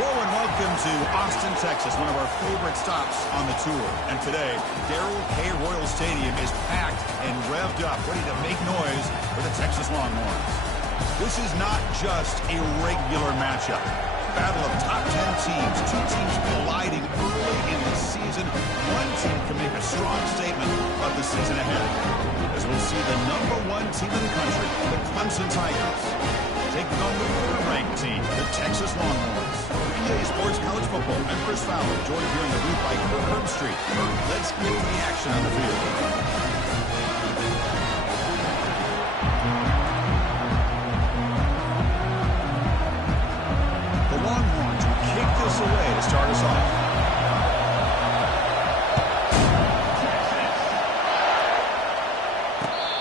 Hello and welcome to Austin, Texas, one of our favorite stops on the tour. And today, Darrell K. Royal Stadium is packed and revved up, ready to make noise for the Texas Longhorns. This is not just a regular matchup. Battle of top 10 teams, two teams colliding early in the season. One team can make a strong statement of the season ahead, as we'll see the #1 team in the country, the Clemson Tigers, taking on the third-ranked team, the Texas Longhorns. EA Sports College Football. I'm Chris Fowler, joined here in the booth by Kirk Herbstreit. Let's get to the action on the field. The Longhorns will kick this away to start us off.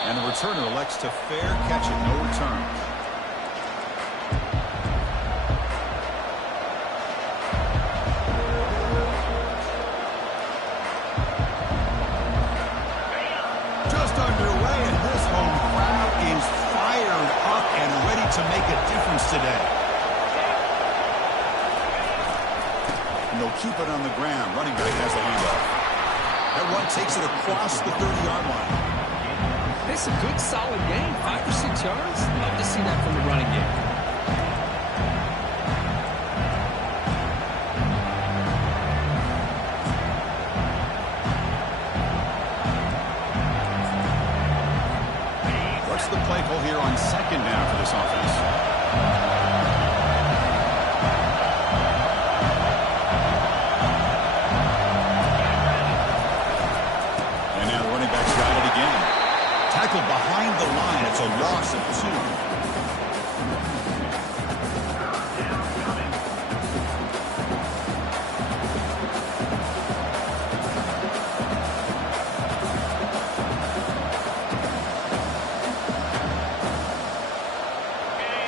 And the returner elects to fair catch it, no return. Underway, and this home crowd is fired up and ready to make a difference today. And they'll keep it on the ground. Running back has the handoff. That run takes it across the 30-yard line. It's a good, solid game. 5 or 6 yards. Love to see that from the running game. The play call here on second down for this offense. And now the running back's got it again. Tackled behind the line. It's a loss of 2.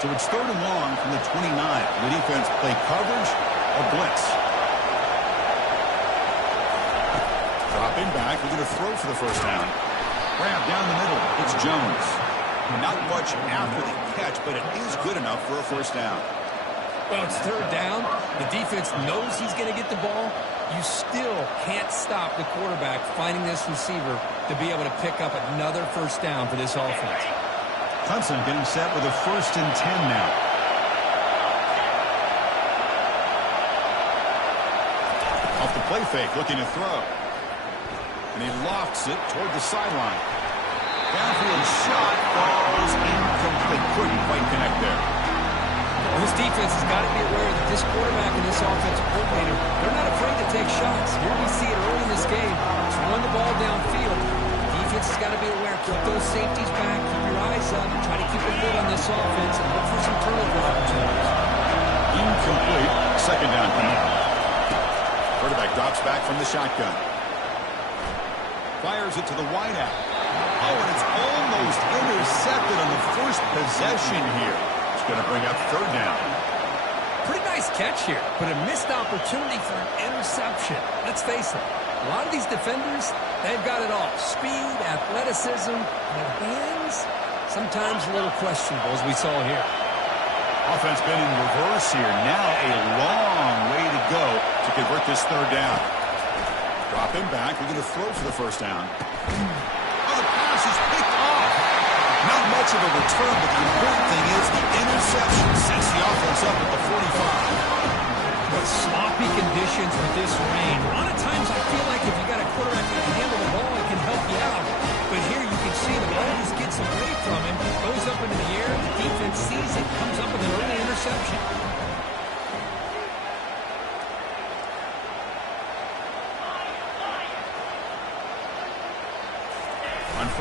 So it's 3rd and long from the 29. The defense play coverage or blitz. Dropping back. We're going to throw for the first down. Grab down the middle. It's Jones. Not much after the catch, but it is good enough for a first down. Well, it's 3rd down. The defense knows he's going to get the ball. You still can't stop the quarterback finding this receiver to be able to pick up another first down for this offense. Clemson getting set with a 1st and 10 now. Off the play fake, looking to throw. And he lofts it toward the sideline. Downfield shot falls incomplete. Couldn't quite connect there. Well, this defense has got to be aware that this quarterback and this offensive coordinator, they're not afraid to take shots. Here we see it early in this game. Just run the ball downfield. Defense has got to be aware. Keep those safeties back. Keep your eyes up. Try to keep it good on this offense and look for some turnover opportunities. Incomplete. 2nd down coming up. Quarterback drops back from the shotgun. Fires it to the wideout. Oh, and it's almost intercepted on the first possession here. It's going to bring up 3rd down. Pretty nice catch here, but a missed opportunity for an interception. Let's face it. A lot of these defenders, they've got it all. Speed, athleticism, but hands, sometimes a little questionable, as we saw here. Offense been in reverse here. Now a long way to go to convert this 3rd down. Dropping back. We're going to throw for the first down. Oh, the pass is picked off. Not much of a return, but the important thing is the interception sets the offense up at the 45. But sloppy conditions with this rain. A lot of times I feel like if you got a quarterback that can handle the ball, it can help you out. But here you can see the ball just gets away from him, goes up into the air, the defense sees it, comes up with an early interception.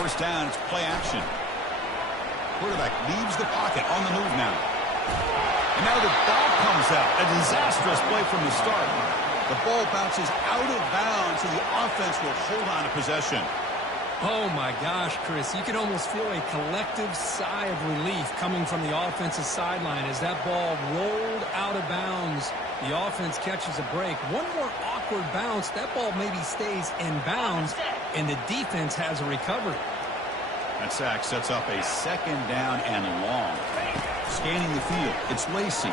first down, it's play action. Quarterback leaves the pocket on the move now. And now the ball comes out. A disastrous play from the start. The ball bounces out of bounds, and the offense will hold on to possession. Oh, my gosh, Chris. You can almost feel a collective sigh of relief coming from the offensive sideline as that ball rolled out of bounds. The offense catches a break. One more awkward bounce. That ball maybe stays in bounds, and the defense has a recovery. That sack sets up a second down and long. Scanning the field, it's Lacy.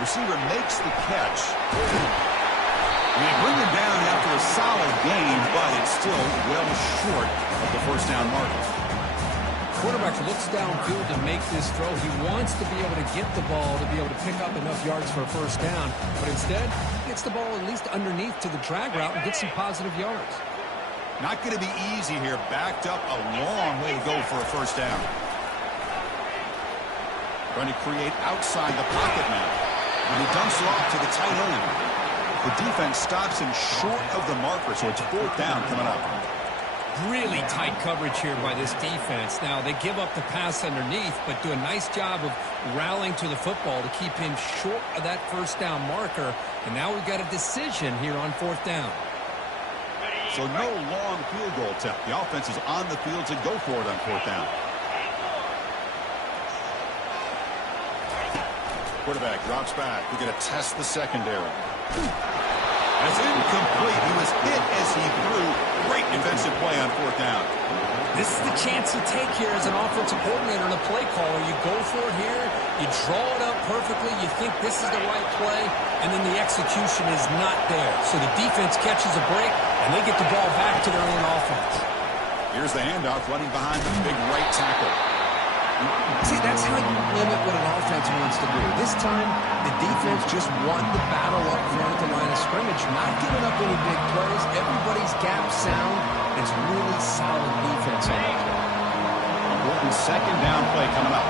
Receiver makes the catch. They bring him down after a solid gain, but it's still well short of the first down marker. Quarterback looks downfield to make this throw. He wants to be able to get the ball to be able to pick up enough yards for a first down, but instead he gets the ball at least underneath to the drag route and gets some positive yards. Not going to be easy here. Backed up a long way to go for a first down. Trying to create outside the pocket now. And he dumps it off to the tight end. The defense stops him short of the marker, so it's fourth down coming up. Really tight coverage here by this defense. Now, they give up the pass underneath, but do a nice job of rallying to the football to keep him short of that first down marker. And now we've got a decision here on fourth down. So no long field goal attempt. The offense is on the field to go for it on fourth down. Quarterback drops back. We're going to test the secondary. That's incomplete. He was hit as he threw. Great defensive play on fourth down. This is the chance you take here as an offensive coordinator and a play caller. You go for it here. You draw it up perfectly. You think this is the right play, and then the execution is not there. So the defense catches a break, and they get the ball back to their own offense. Here's the handoff running behind the big right tackle. See, that's how you limit what an offense wants to do. This time, the defense just won the battle up front at the line of scrimmage, not giving up any big plays. Everybody's gap sound. It's really solid defense on that play. Important second down play coming up.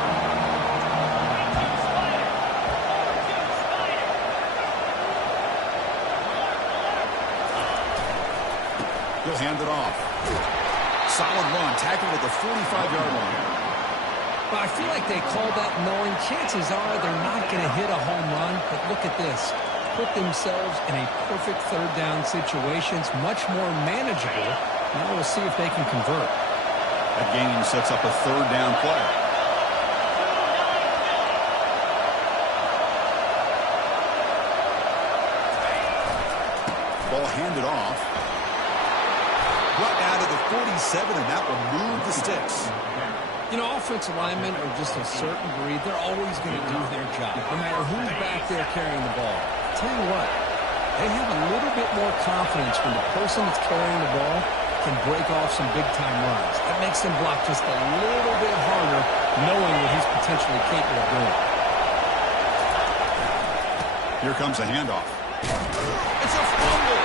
He'll hand it off. Solid run, tackled at the 45-yard line. But I feel like they called that knowing chances are they're not going to hit a home run. But look at this. Put themselves in a perfect third down situation. It's much more manageable. Now we'll see if they can convert. That gain sets up a third down play. Ball handed off. Brought out of the 47, and that will move the sticks. You know, offensive linemen are just a certain breed. They're always going to do their job, no matter who's back there carrying the ball. Tell you what, they have a little bit more confidence when the person that's carrying the ball can break off some big-time runs. That makes them block just a little bit harder, knowing what he's potentially capable of doing. Here comes a handoff. It's a fumble.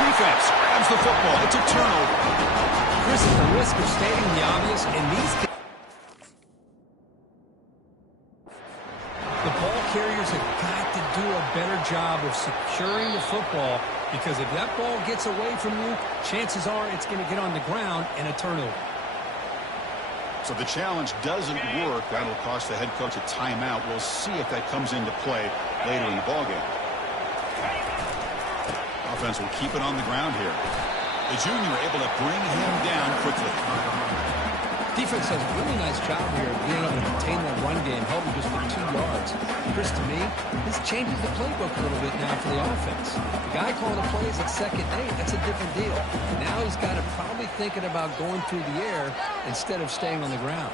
Defense grabs the football. It's a turnover. Chris, at the risk of stating the obvious, in these cases, the ball carriers have got to do a better job of securing the football, because if that ball gets away from you, chances are it's going to get on the ground and a turnover. So the challenge doesn't work. That'll cost the head coach a timeout. We'll see if that comes into play later in the ballgame. Offense will keep it on the ground here. The junior able to bring him down quickly. Defense does a really nice job here of being able to contain that run game, held him just for 2 yards. Chris, to me, this changes the playbook a little bit now for the offense. The guy calling the plays at second and 8, that's a different deal. Now he's got to probably thinking about going through the air instead of staying on the ground.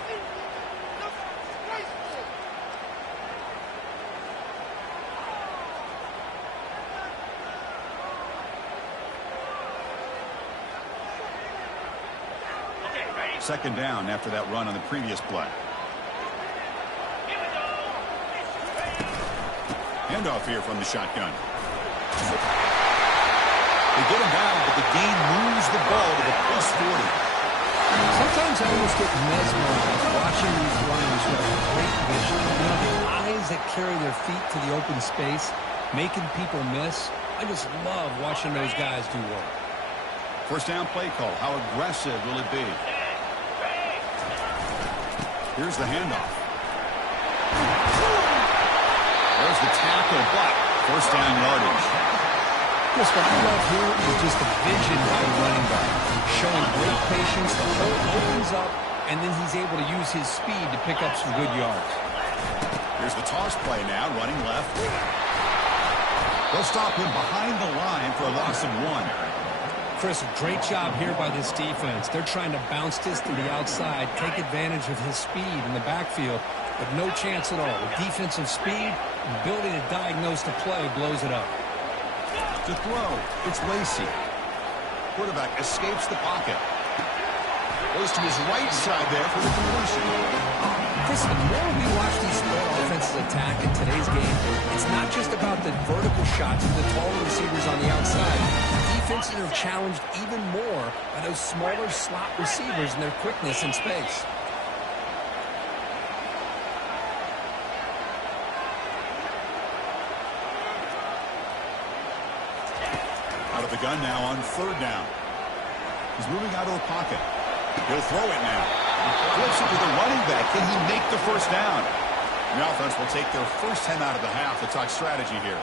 Second down after that run on the previous play. Handoff here from the shotgun. They get him down, but the gain moves the ball to the +40. Sometimes I almost get mesmerized watching these runners who have great vision. You know, the eyes that carry their feet to the open space, making people miss. I just love watching those guys do work. First down play call. How aggressive will it be? Here's the handoff. There's the tackle, but first down yardage. Chris, what I love here is just the vision by the running back. Showing great patience, the hole opens up, and then he's able to use his speed to pick up some good yards. Here's the toss play now, running left. They'll stop him behind the line for a loss of 1. Chris, a great job here by this defense. They're trying to bounce this to the outside, take advantage of his speed in the backfield, but no chance at all. The defensive speed, ability to diagnose the play, blows it up. To throw, it's Lacy. Quarterback escapes the pocket. Goes to his right side there for the completion. Chris, the more we watch these spread offenses attack in today's game, it's not just about the vertical shots of the taller receivers on the outside. Defenses are challenged even more by those smaller slot receivers and their quickness in space. Out of the gun now on third down. He's moving out of the pocket. He'll throw it now. Flips it to the running back. Can he make the first down? The offense will take their first 10 out of the half to talk strategy here.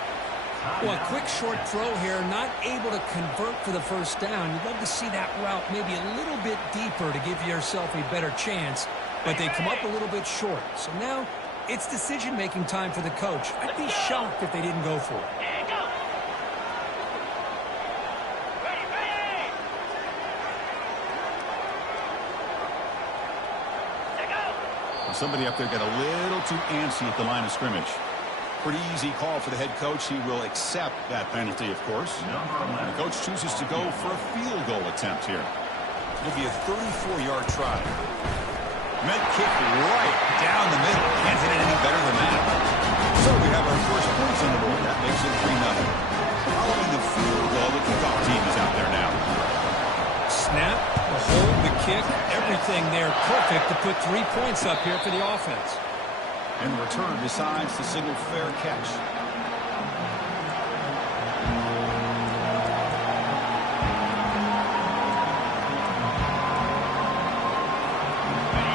Well, a quick short throw here, not able to convert for the first down. You'd love to see that route maybe a little bit deeper to give yourself a better chance, but they come up a little bit short. So now it's decision-making time for the coach. I'd be shocked if they didn't go for it. Somebody up there got a little too antsy at the line of scrimmage. Pretty easy call for the head coach. He will accept that penalty, of course. The coach chooses to go for a field goal attempt here. It'll be a 34-yard try. Meant kick right down the middle. Can't hit it any better than that. So we have our first points on the board. That makes it 3-0. Following the field goal, the kickoff team is out there now. Snap, the hold, the kick, everything there perfect to put 3 points up here for the offense. And the return decides to signal fair catch.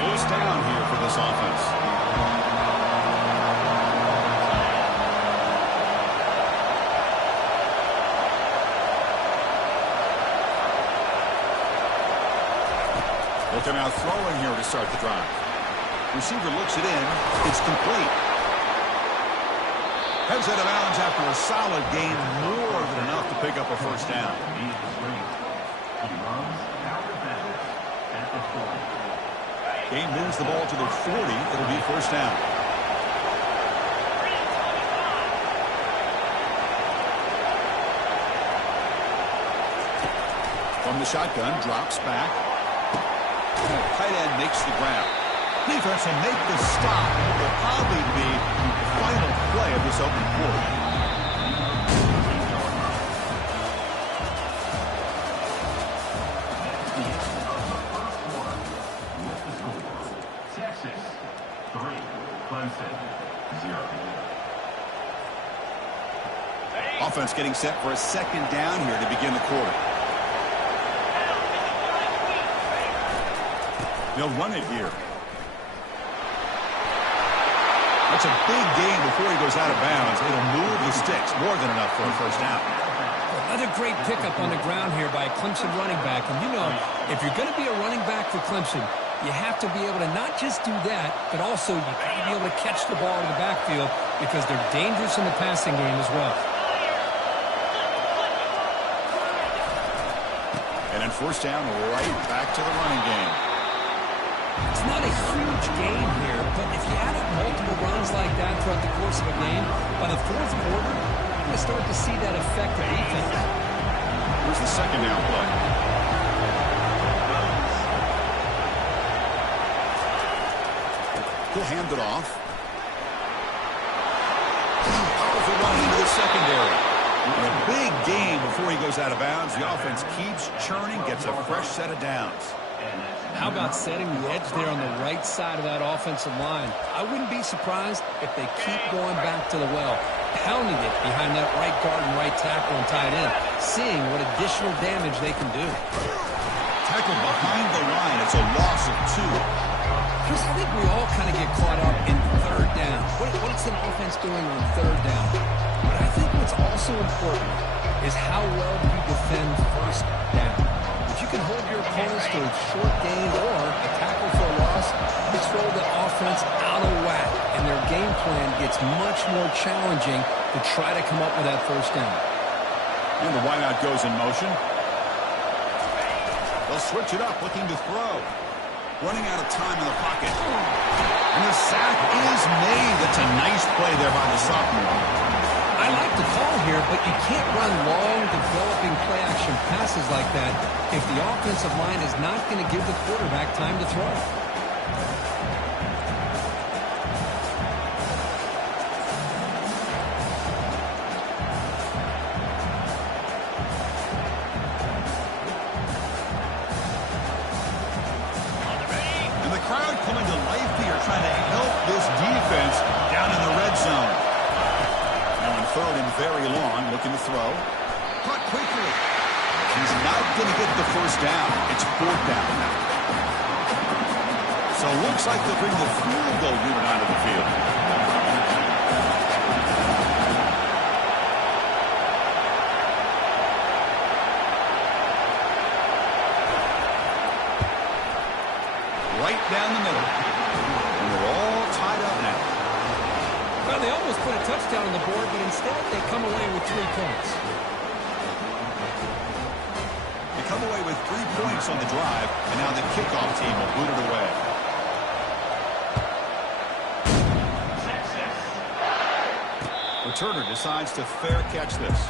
First down here for this offense. They'll come out throwing here to start the drive. Receiver looks it in. It's complete. Heads out of bounds after a solid gain, more than enough to pick up a first down. Game moves the ball to the 40. It'll be first down. From the shotgun, drops back. Tight end makes the grab. Defense will make the stop. It will probably be the final play of this opening quarter. Texas 3, Clemson 0. Offense getting set for a second down here to begin the quarter. They'll run it here. That's a big gain before he goes out of bounds. It'll move the sticks. More than enough for a first down. Another great pickup on the ground here by a Clemson running back. And you know, if you're going to be a running back for Clemson, you have to be able to not just do that, but also you got to be able to catch the ball in the backfield because they're dangerous in the passing game as well. And then first down, right back to the running game. It's not a huge gain here, but if you add up multiple runs like that throughout the course of a game, by the fourth quarter, you're going to start to see that effect of defense. Here's the second down play. He'll hand it off. Powerful run into the secondary. And a big gain before he goes out of bounds. The offense keeps churning, gets a fresh set of downs. How about setting the edge there on the right side of that offensive line? I wouldn't be surprised if they keep going back to the well, pounding it behind that right guard and right tackle and tight end, seeing what additional damage they can do. Tackled behind the line. It's a loss of 2. Chris, I think we all kind of get caught up in third down. What's an offense doing on third down? But I think what's also important is how well you defend first down. If you can hold your opponents to a short gain or a tackle for a loss, you throw the offense out of whack, and their game plan gets much more challenging to try to come up with that first down. And the wideout goes in motion. They'll switch it up, looking to throw. Running out of time in the pocket. And the sack is made. That's a nice play there by the sophomore. I like the call here, but you can't run long, developing play-action passes like that if the offensive line is not going to give the quarterback time to throw. And the crowd coming to life here, trying to help this defense down in the red zone. Now in third and very long, looking to throw. Caught quickly. He's not going to get the first down. It's fourth down now. So it looks like they'll bring the field goal unit onto the field. Right down the middle. And they're all tied up now. Well, they almost put a touchdown on the board, but instead they come away with 3 points. They come away with 3 points on the drive, and now the kickoff team will boot it away. Returner decides to fair catch this.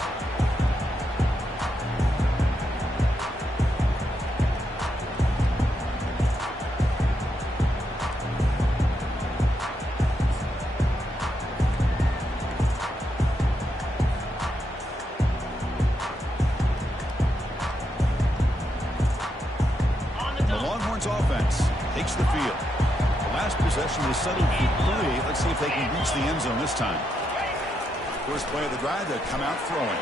Offense takes the field. The last possession is settled for 3. Let's see if they can reach the end zone this time. First play of the drive, they come out throwing.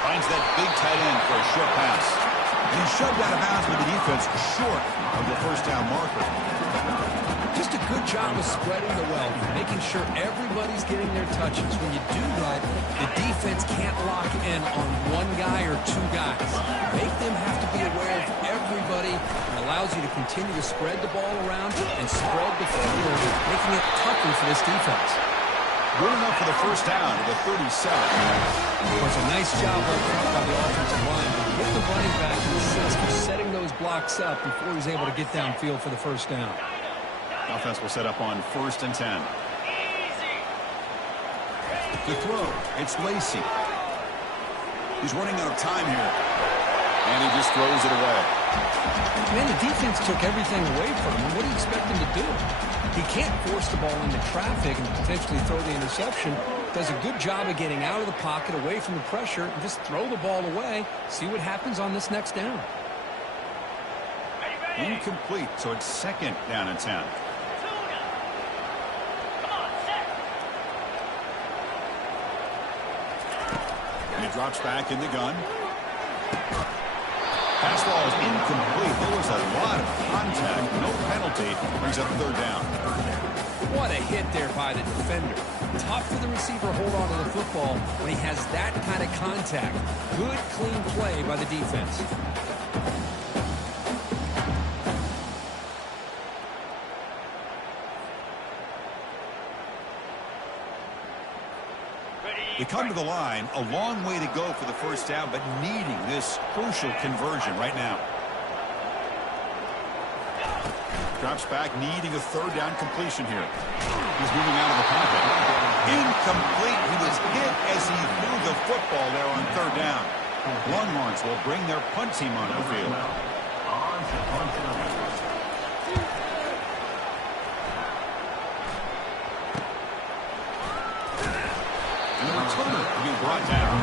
Finds that big tight end for a short pass. And he's shoved out of bounds with the defense short of the first down marker. Just a good job of spreading the wealth, making sure everybody's getting their touches. When you do that, the defense can't lock in on one guy or 2 guys. Make them have to be aware of everybody. It allows you to continue to spread the ball around and spread the field, making it tougher for this defense. Good enough for the first down to the 37. Of course, a nice job up front by the offensive line. Get the running back in assist for setting those blocks up before he's able to get downfield for the first down. Offense will set up on 1st and 10. The throw, it's Lacey. He's running out of time here. And he just throws it away. Man, the defense took everything away from him. What do you expect him to do? He can't force the ball into traffic and potentially throw the interception. Does a good job of getting out of the pocket, away from the pressure, and just throw the ball away. See what happens on this next down. Incomplete, so it's 2nd down and 10. And he drops back in the gun. Pass ball is incomplete. There was a lot of contact. No penalty. Brings up 3rd down. What a hit there by the defender. Tough for the receiver to hold on to the football when he has that kind of contact. Good, clean play by the defense. They come to the line, a long way to go for the first down, but needing this crucial conversion right now. Drops back, needing a 3rd down completion here. He's moving out of the pocket. Incomplete. He was hit as he threw the football there on 3rd down. Longhorns will bring their punt team onto the field. And the returner will be brought down.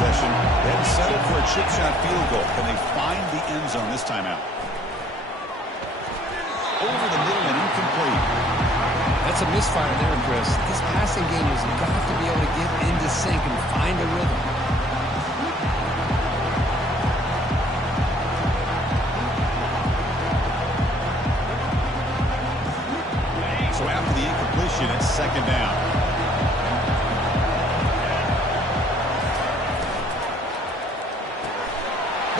possession. Then settle for a chip shot field goal. Can they find the end zone this time out? Over the middle and incomplete. That's a misfire there, Chris. This passing game has got to be able to get into sync and find a rhythm. So after the incompletion, it's second down.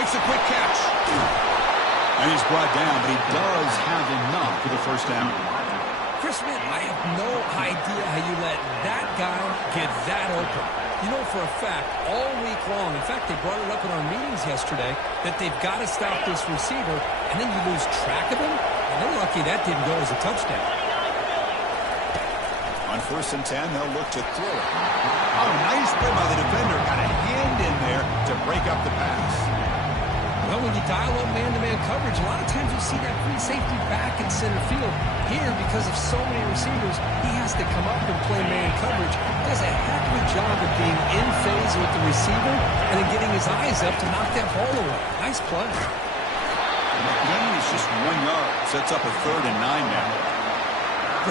Makes a quick catch. And he's brought down, but he does have enough for the first down. Chris, man, I have no idea how you let that guy get that open. You know for a fact, all week long, in fact, they brought it up in our meetings yesterday, that they've got to stop this receiver, and then you lose track of him, and they're lucky that didn't go as a touchdown. On 1st and 10, they'll look to throw it. Oh, nice play by the defender. Got a hand in there to break up the pass. Well, when you dial up man-to-man coverage, a lot of times you see that free safety back in center field. Here, because of so many receivers, he has to come up and play man coverage. Does a heck of a job of being in phase with the receiver and then getting his eyes up to knock that ball away. Nice play. The gain is just 1 yard. Sets up a 3rd and 9 now.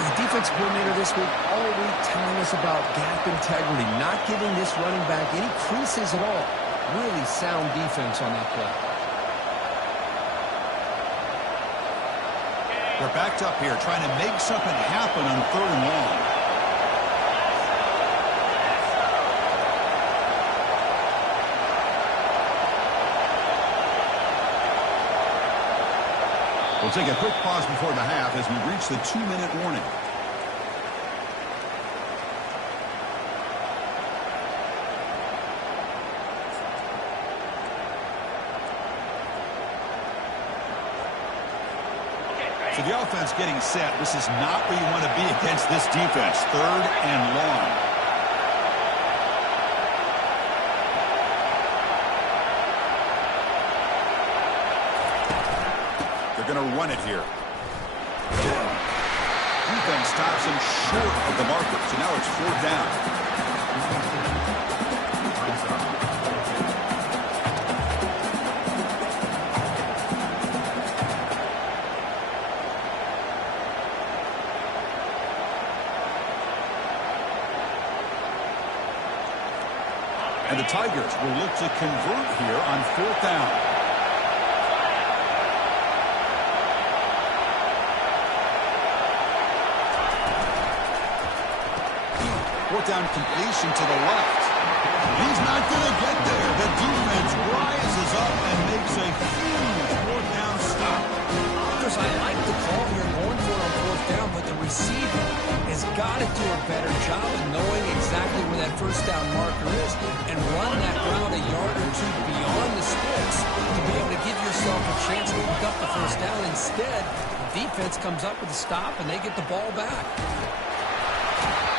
For the defense coordinator this week, all week telling us about gap integrity, not giving this running back any creases at all. Really sound defense on that play. They're backed up here, trying to make something happen on 3rd and long. We'll take a quick pause before the half as we reach the 2-minute warning. So the offense getting set. This is not where you want to be against this defense. 3rd and long. They're going to run it here. Defense stops him short of the marker. So now it's 4th down. And the Tigers will look to convert here on 4th down. 4th down completion to the left. He's not going to get there. The defense rises up and makes a huge 4th down stop. Chris, I like the call here going for it on 4th down, but the receiver has got to do a better job of knowing exactly where that 1st down marker is and run that route a yard or two beyond the sticks to be able to give yourself a chance to pick up the 1st down. Instead, the defense comes up with a stop and they get the ball back.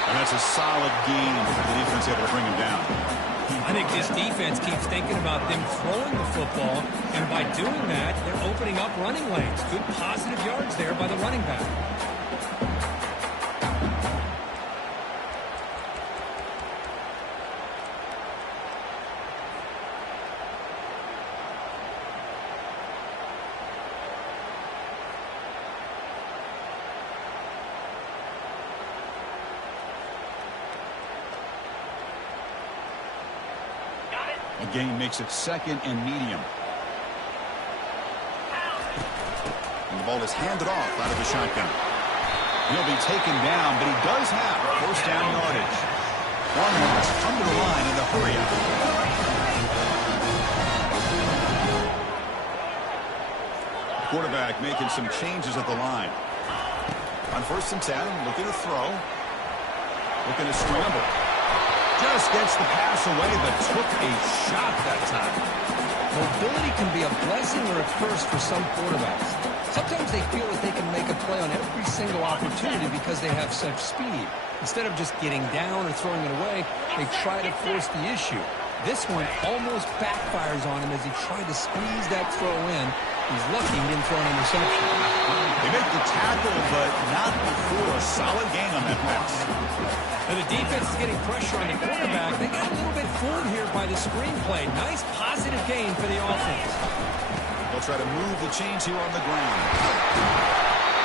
And that's a solid gain for the defense able to bring him down. I think this defense keeps thinking about them throwing the football, and by doing that, they're opening up running lanes. Good positive yards there by the running back. The gain makes it 2nd and medium. And the ball is handed off out of the shotgun. He'll be taken down, but he does have 1st down yardage. Long ones come to the line in the hurry up. Quarterback making some changes at the line. On 1st and 10, looking to throw. Looking to scramble. Just gets the pass away, but took a shot that time. Mobility can be a blessing or a curse for some quarterbacks. Sometimes they feel that they can make a play on every single opportunity because they have such speed. Instead of just getting down or throwing it away, they try to force the issue. This one almost backfires on him as he tried to squeeze that throw in. He's lucky he didn't throw an interception. They make the tackle, but not before a solid gain on that pass. Now the defense is getting pressure on the quarterback. They got a little bit fooled here by the screenplay. Nice positive gain for the offense. They'll try to move the chains here on the ground.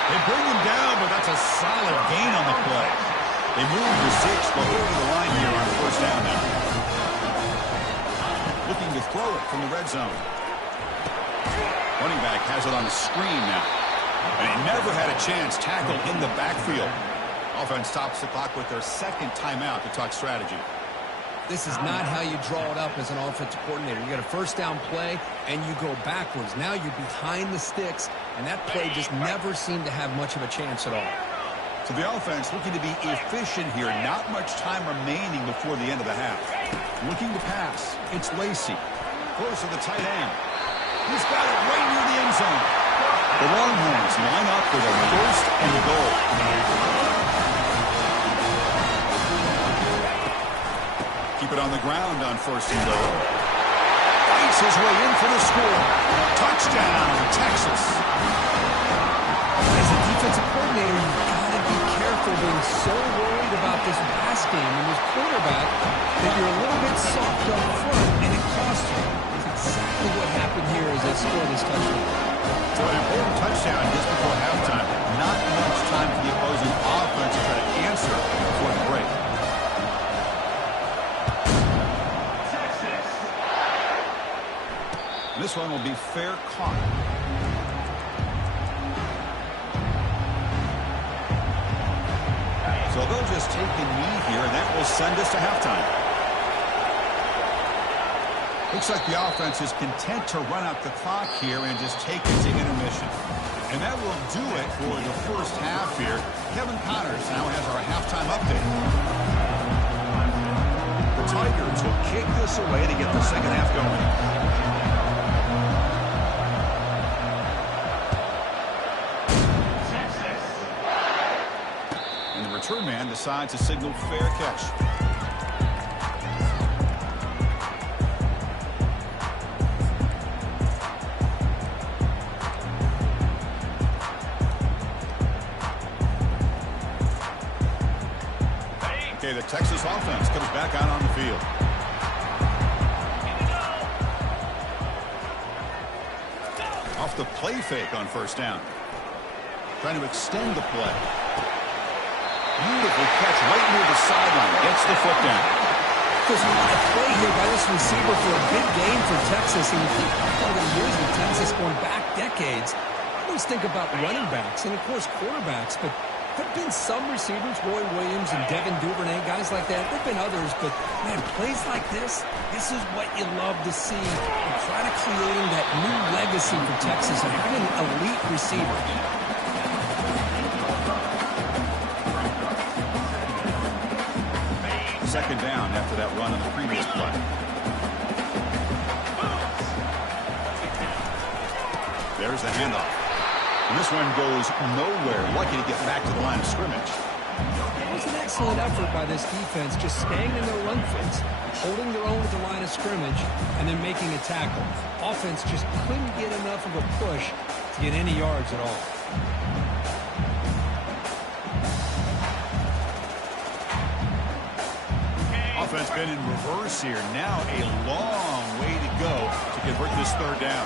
They bring him down, but that's a solid gain on the play. They move to 6, but over the line here on first down now. Looking to throw it from the red zone. Running back has it on a screen now. And he never had a chance tackled in the backfield. Offense stops the clock with their second timeout to talk strategy. This is not how you draw it up as an offensive coordinator. You got a first down play, and you go backwards. Now you're behind the sticks, and that play just never seemed to have much of a chance at all. So the offense looking to be efficient here. Not much time remaining before the end of the half. Looking to pass. It's Lacey. Close to the tight end. He's got it right near the end zone. The Longhorns line up for the first and goal. Keep it on the ground on first and goal. Fights his way in for the score. Touchdown, Texas. As a defensive coordinator, you've got to be careful being so worried about this pass game and this quarterback that you're a little bit soft up front, and it costs you. That's exactly what happened here as they score this touchdown. So an important touchdown just before halftime. Not much time for the opposing offense to try to answer before the break. This one will be fair caught. So they'll just take the knee here, and that will send us to halftime. Looks like the offense is content to run out the clock here and just take it to intermission. And that will do it for the first half here. Kevin Connors now has our halftime update. The Tigers will kick this away to get the second half going. Return man decides to signal fair catch. Okay, the Texas offense comes back out on the field. Off the play fake on first down. Trying to extend the play. Beautiful catch right near the sideline. Gets the foot down. There's a lot of play here by this receiver for a big game for Texas. And you think about the years with Texas going back decades, I always think about running backs and, of course, quarterbacks. But there have been some receivers, Roy Williams and Devin Duvernay, guys like that. There have been others. But, man, plays like this is what you love to see. And try to creating that new legacy for Texas of having an elite receiver. Second down after that run on the previous play. There's the handoff. And this one goes nowhere. Lucky to get back to the line of scrimmage. It was an excellent effort by this defense, just staying in their run fence, holding their own at the line of scrimmage, and then making a tackle. Offense just couldn't get enough of a push to get any yards at all. Offense been in reverse here. Now a long way to go to convert this third down.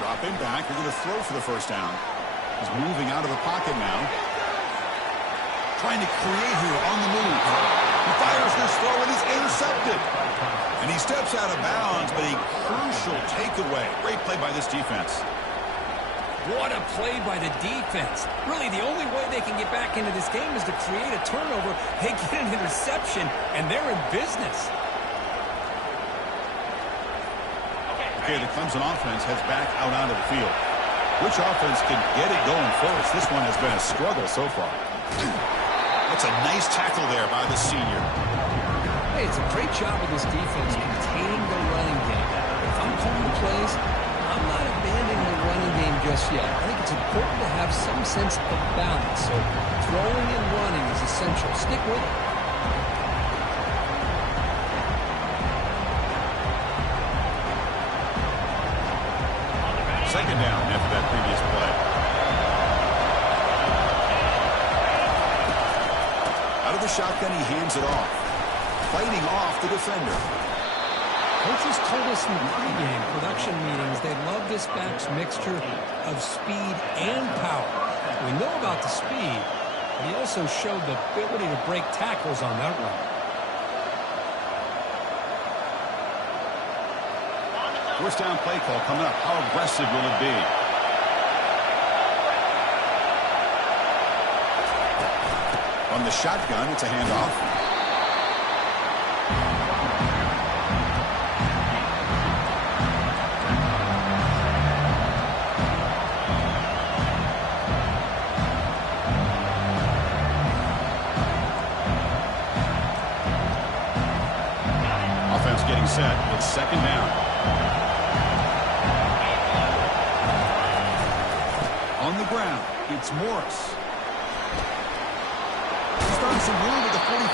Dropping back. They're going to throw for the first down. He's moving out of the pocket now. Trying to create here on the move. He fires this throw and he's intercepted. And he steps out of bounds, but a crucial takeaway. Great play by this defense. What a play by the defense. Really, the only way they can get back into this game is to create a turnover. They get an interception, and they're in business. Okay, the Clemson offense heads back out onto the field. Which offense can get it going first? This one has been a struggle so far. That's a nice tackle there by the senior. Hey, it's a great job of this defense containing the running game. If I'm calling the plays, I'm not abandoning the running game just yet. I think it's important to have some sense of balance. So throwing and running is essential. Stick with it. Second down after that previous play. Out of the shotgun, he hands it off. Fighting off the defender. Coaches told us in the pregame production meetings they love this back's mixture of speed and power. We know about the speed, but he also showed the ability to break tackles on that run. First down play call coming up. How aggressive will it be? On the shotgun, it's a handoff. Offense getting set. It's second down. On the ground, it's Morris. He's found some room at the 45.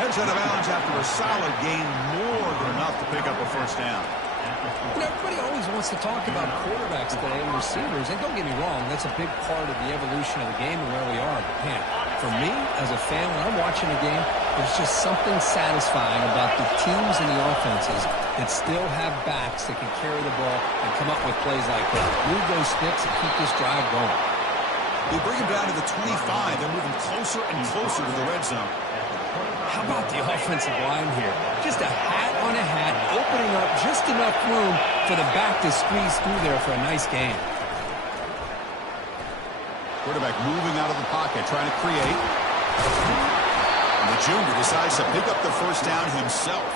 Heads out of bounds after a solid gain, more than enough to pick up a first down. You know, everybody always wants to talk about quarterbacks today and receivers, and don't get me wrong, that's a big part of the evolution of the game and where we are. But man, for me, as a fan, when I'm watching a game, there's just something satisfying about the teams and the offenses that still have backs that can carry the ball and come up with plays like that. Move those sticks and keep this drive going. They bring him down to the 25. They're moving closer and closer to the red zone. How about the offensive line here? Just a hat on a hat, opening up just enough room for the back to squeeze through there for a nice game. Quarterback moving out of the pocket, trying to create. And the junior decides to pick up the first down himself.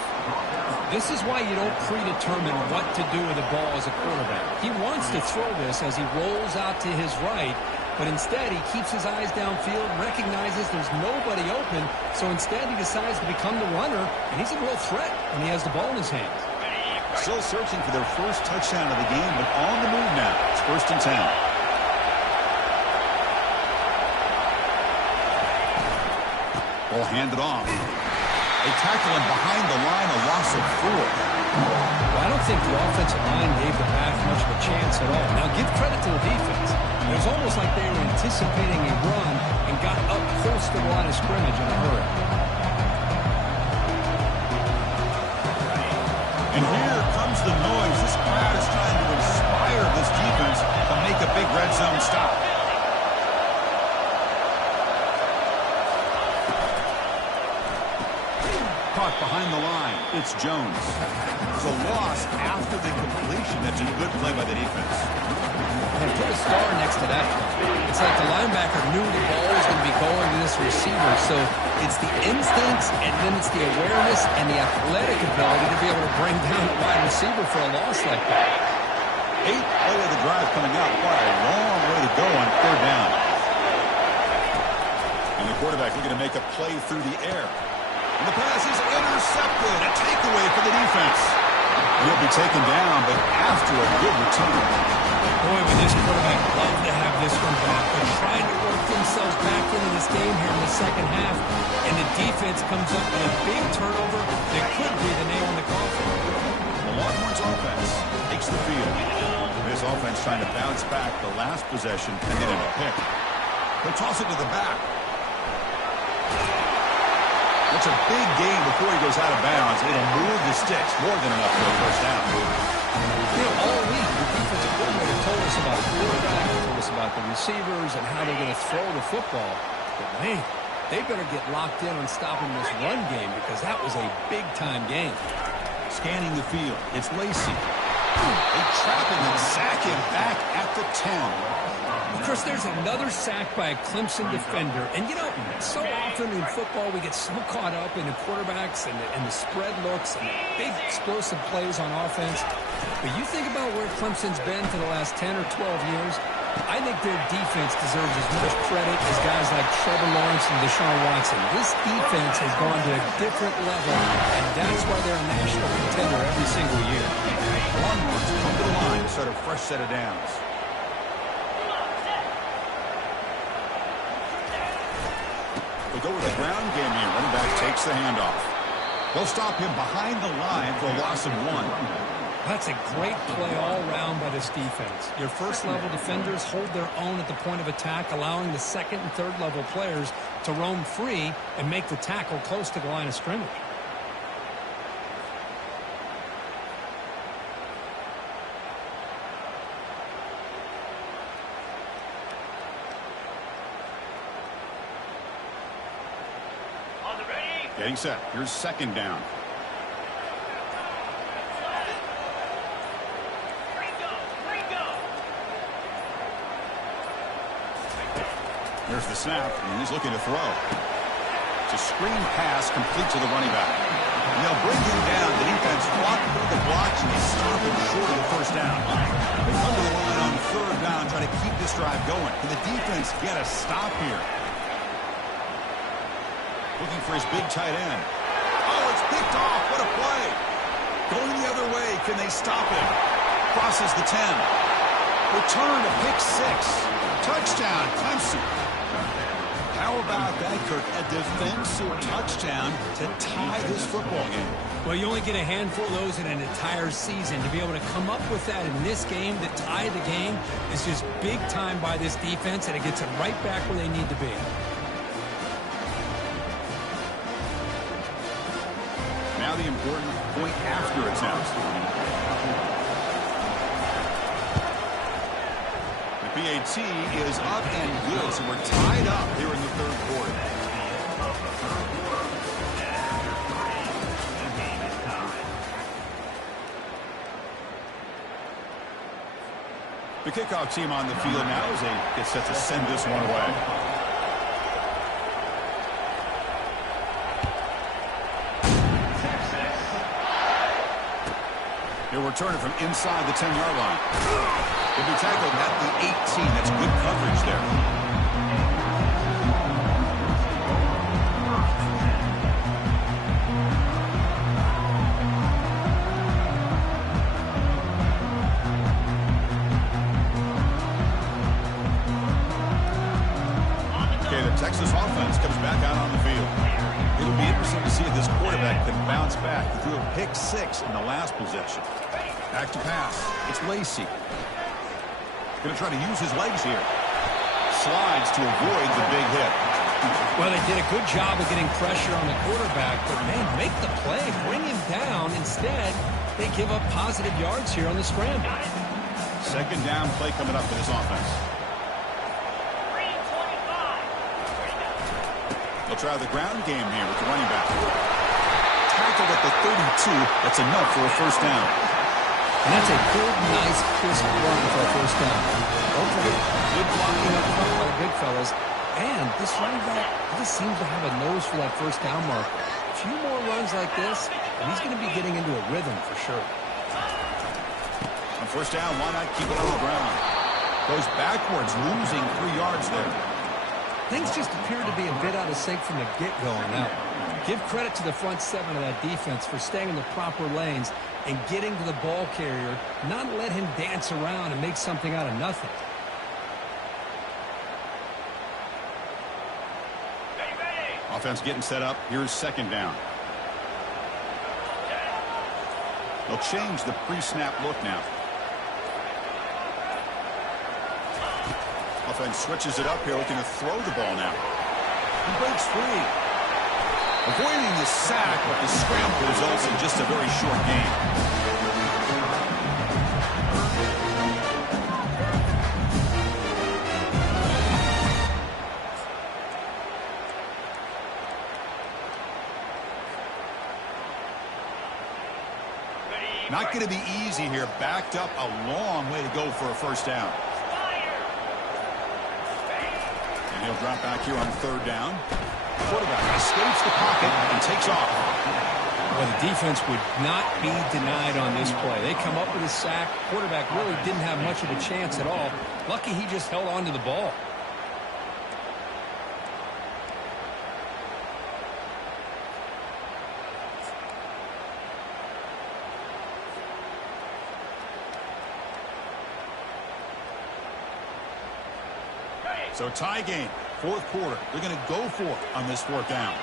This is why you don't predetermine what to do with the ball as a quarterback. He wants to throw this as he rolls out to his right, but instead he keeps his eyes downfield, recognizes there's nobody open, so instead he decides to become the runner, and he's a real threat when he has the ball in his hands. Still searching for their first touchdown of the game, but on the move now. It's 1st and 10. Ball handed off. They tackle him behind the line, a loss of 4. Well, I don't think the offensive line gave the pass much of a chance at all. Now, give credit to the defense. It was almost like they were anticipating a run and got up close to the line of scrimmage in a hurry. And here comes the noise. This crowd is trying to inspire this defense to make a big red zone stop. Caught behind the line. It's Jones. It's a loss after the completion. That's a good play by the defense. And put a star next to that play. It's like the linebacker knew the ball was going to be going to this receiver, so it's the instincts and then it's the awareness and the athletic ability to be able to bring down the wide receiver for a loss like that. 8th play of the drive coming up. What a long way to go on 3rd down. And the quarterback looking to make a play through the air. And the pass is intercepted. A takeaway for the defense. He'll be taken down, but after a good return. Boy, would this quarterback love to have this one back. They're trying to work themselves back into this game here in the second half, and the defense comes up with a big turnover that could be the nail in the coffin. The Longhorns offense takes the field. This offense trying to bounce back. The last possession ended in a pick. They'll toss it to the back. It's a big gain before he goes out of bounds. It'll move the sticks more than enough for a first down. You know, all week, the defensive coordinator told us about the quarterback, told us about the receivers and how they're going to throw the football. But, man, they better get locked in on stopping this run game because that was a big-time game. Scanning the field, it's Lacey. They trap him and sack him back at the 10. Of course, there's another sack by a Clemson defender. And, you know, so often in football we get so caught up in the quarterbacks and the spread looks and the big explosive plays on offense. But you think about where Clemson's been for the last 10 or 12 years, I think their defense deserves as much credit as guys like Trevor Lawrence and Deshaun Watson. This defense has gone to a different level, and that's why they're a national contender every single year. Longhorns come to the line to start a fresh set of downs. go with the ground game here. Running back takes the handoff. They'll stop him behind the line for a loss of 1. That's a great play all around by this defense. Your first-level defenders hold their own at the point of attack, allowing the second and third-level players to roam free and make the tackle close to the line of scrimmage. Getting set. Here's second down. There's the snap, and he's looking to throw. It's a screen pass complete to the running back. And they'll bring him down. The defense walk through the blocks and stop him short of the first down. They come to the line on third down, trying to keep this drive going. Can the defense get a stop here? Looking for his big tight end. Oh, it's picked off. What a play. Going the other way. Can they stop him? Crosses the 10. Return to pick 6. Touchdown, Clemson. How about that, Kirk? A defensive touchdown to tie this football game. Well, you only get a handful of those in an entire season. To be able to come up with that in this game to tie the game is just big time by this defense, and it gets them right back where they need to be. Now the important point after attempt. The PAT is up and good, so we're tied up here in the third quarter. The kickoff team on the field now as they get set to send this one away. He'll return it from inside the 10-yard line. He'll be tackled at the 18. That's good coverage there. Okay, the Texas offense comes back out on the field. It'll be interesting to see if this quarterback can bounce back. He threw a pick 6 in the last possession. Back to pass. It's Lacey. Going to try to use his legs here. Slides to avoid the big hit. Well, they did a good job of getting pressure on the quarterback, but, man, make the play. Bring him down. Instead, they give up positive yards here on the scramble. Second down play coming up for this offense. They'll try the ground game here with the running back. Tackled at the 32. That's enough for a first down. And that's a good, nice, crisp run for a first down. Okay, good blocking up front by the big fellas. And this running back just seems to have a nose for that first down mark. A few more runs like this, and he's going to be getting into a rhythm for sure. On first down, why not keep it on the ground? Goes backwards, losing 3 yards there. Things just appear to be a bit out of sync from the get-go on that one. Give credit to the front 7 of that defense for staying in the proper lanes and getting to the ball carrier, not let him dance around and make something out of nothing. Offense getting set up. Here's second down. They'll change the pre-snap look now. Offense switches it up here, looking to throw the ball now. He breaks free. Avoiding the sack, but the scramble results in just a very short game. Not going to be easy here. Backed up a long way to go for a first down. And he'll drop back here on third down. Quarterback escapes the pocket and takes off. Well, the defense would not be denied on this play. They come up with a sack. Quarterback really didn't have much of a chance at all. Lucky he just held on to the ball. So tie game, fourth quarter. They're going to go for it on this fourth down.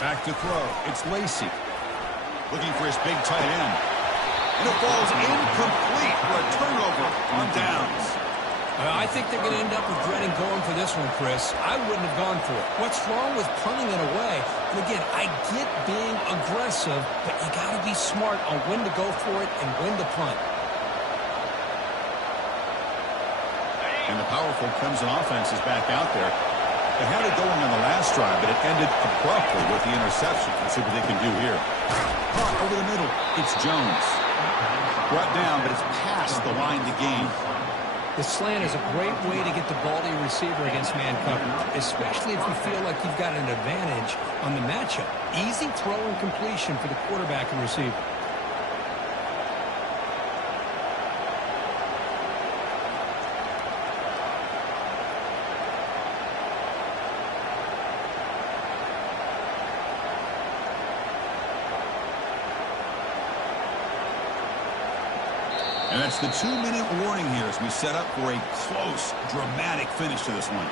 Back to throw. It's Lacy. Looking for his big tight end. And it falls incomplete for a turnover on downs. I think they're going to end up regretting going for this one, Chris. I wouldn't have gone for it. What's wrong with punting it away? And again, I get being aggressive, but you got to be smart on when to go for it and when to punt. And the powerful Clemson offense is back out there. They had it going on the last drive, but it ended abruptly with the interception. Let's see what they can do here. Caught over the middle. It's Jones. Brought down, but it's past the line to gain. The slant is a great way to get the ball to your receiver against man coverage, especially if you feel like you've got an advantage on the matchup. Easy throw and completion for the quarterback and receiver. And that's the 2-minute warning here as we set up for a close, dramatic finish to this one.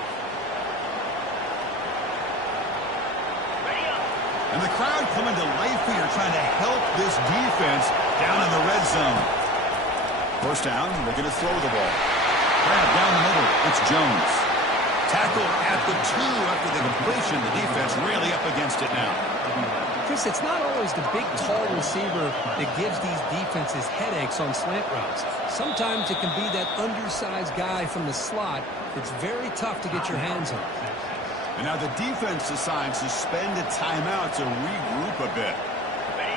And the crowd coming to life here, trying to help this defense down in the red zone. First down, they're going to throw the ball. Grab down the middle, it's Jones. Tackle at the 2 after the completion. The defense really up against it now. Chris, it's not always the big, tall receiver that gives these defenses headaches on slant routes. Sometimes it can be that undersized guy from the slot that's very tough to get your hands on. And now the defense decides to spend a timeout to regroup a bit.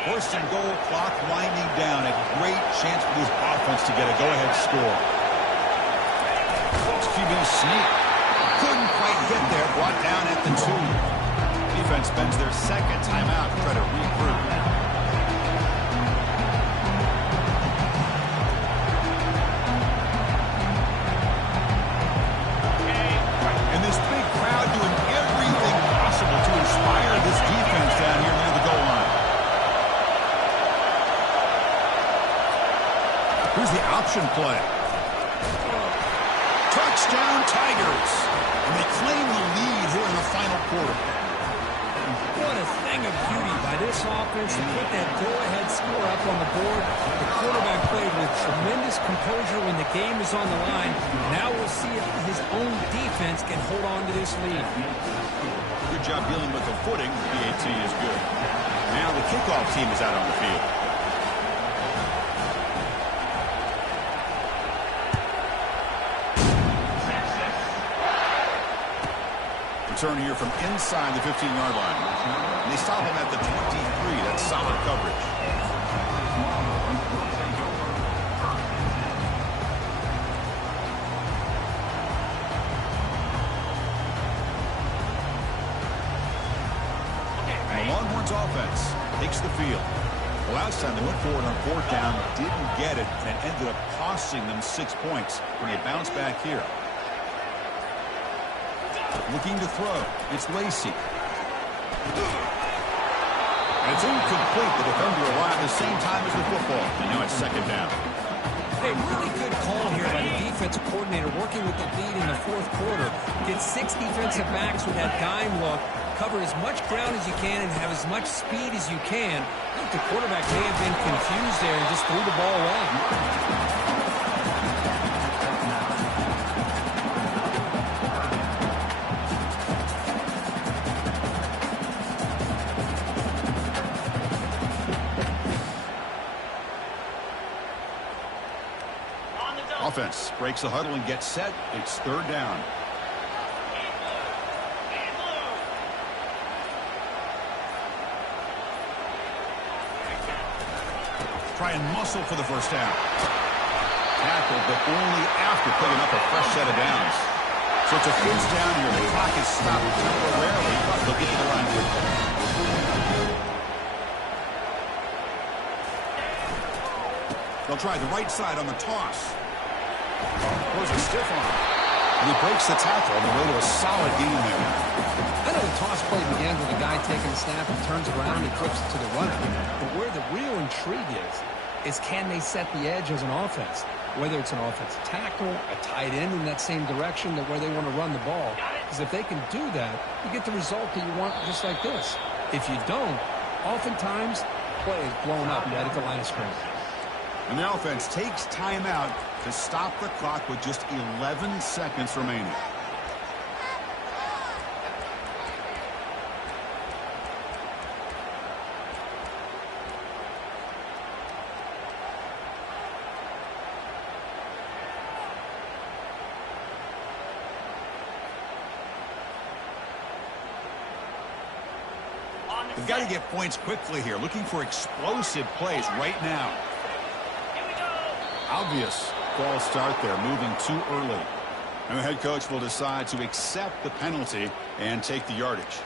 First and goal, clock winding down. A great chance for this offense to get a go-ahead score. QB sneak. Couldn't quite get there. Brought down at the 2. Defense spends their second timeout to try to regroup. And this big crowd doing everything possible to inspire this defense down here near the goal line. Here's the option play. Touchdown Tigers. And they claim the lead here in the final quarter. What a thing of beauty by this offense to put that go-ahead score up on the board. The quarterback played with tremendous composure when the game is on the line. Now we'll see if his own defense can hold on to this lead. Good job dealing with the footing. The PAT is good. Now the kickoff team is out on the field. Return here from inside the 15-yard line. And they stop him at the 23. That's solid coverage. And the Longhorns offense takes the field. The last time they went forward on fourth down, didn't get it, and ended up costing them 6 points when they bounce back here. Looking to throw. It's Lacy. And it's incomplete. The defender arrived at the same time as the football. And now it's second down. A really good call here by the defensive coordinator working with the lead in the fourth quarter. Get 6 defensive backs with that dime look. Cover as much ground as you can and have as much speed as you can. I think the quarterback may have been confused there and just threw the ball away. Offense breaks the huddle and gets set. It's third down. Try and muscle for the first down. Tackled, but only after picking up a fresh set of downs. So it's a first down here. The clock is stopped temporarily, but they'll get to the line quickly. They'll try the right side on the toss. Throws a stiff arm. And he breaks the tackle on the way to a solid gain there. I know the toss play begins with a guy taking a snap and turns around and flips it to the runner. But where the real intrigue is can they set the edge as an offense? Whether it's an offensive tackle, a tight end in that same direction that where they want to run the ball. Because if they can do that, you get the result that you want just like this. If you don't, oftentimes, play is blown up right at the line of scrimmage. And the offense takes timeout to stop the clock with just 11 seconds remaining. They've got to get points quickly here, looking for explosive plays right now. Obvious false start there, moving too early. And the head coach will decide to accept the penalty and take the yardage.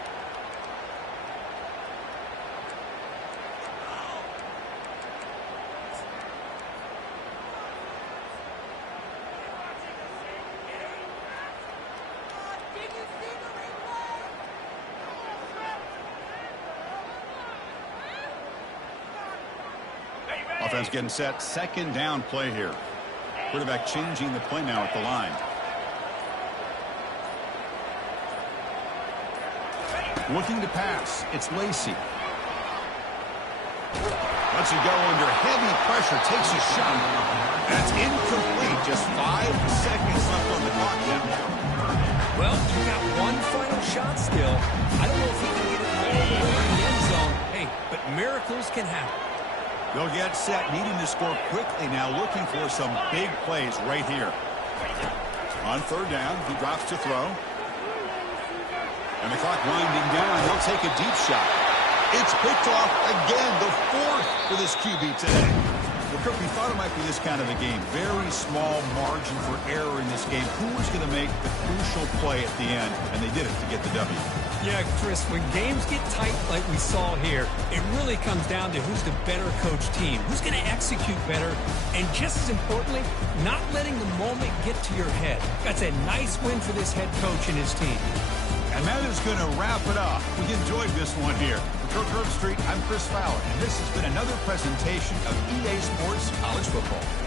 Offense getting set. Second down play here. Quarterback changing the play now at the line. Looking to pass. It's Lacey. Lets it go under heavy pressure. Takes a shot. That's incomplete. Just 5 seconds left on the clock now. Well, you got one final shot still. I don't know if he can get it all the way in the end zone. Hey, but miracles can happen. They'll get set, needing to score quickly now, looking for some big plays right here. On third down, he drops to throw. And the clock winding down. He'll take a deep shot. It's picked off again, the fourth for this QB today. Well, Kirk, we thought it might be this kind of a game. Very small margin for error in this game. Who was going to make the crucial play at the end? And they did it to get the W. Yeah, Chris, when games get tight like we saw here, it really comes down to who's the better coached team, who's going to execute better, and just as importantly, not letting the moment get to your head. That's a nice win for this head coach and his team. And that is going to wrap it up. We enjoyed this one here. For Kirk Herbstreit, I'm Chris Fowler, and this has been another presentation of EA Sports College Football.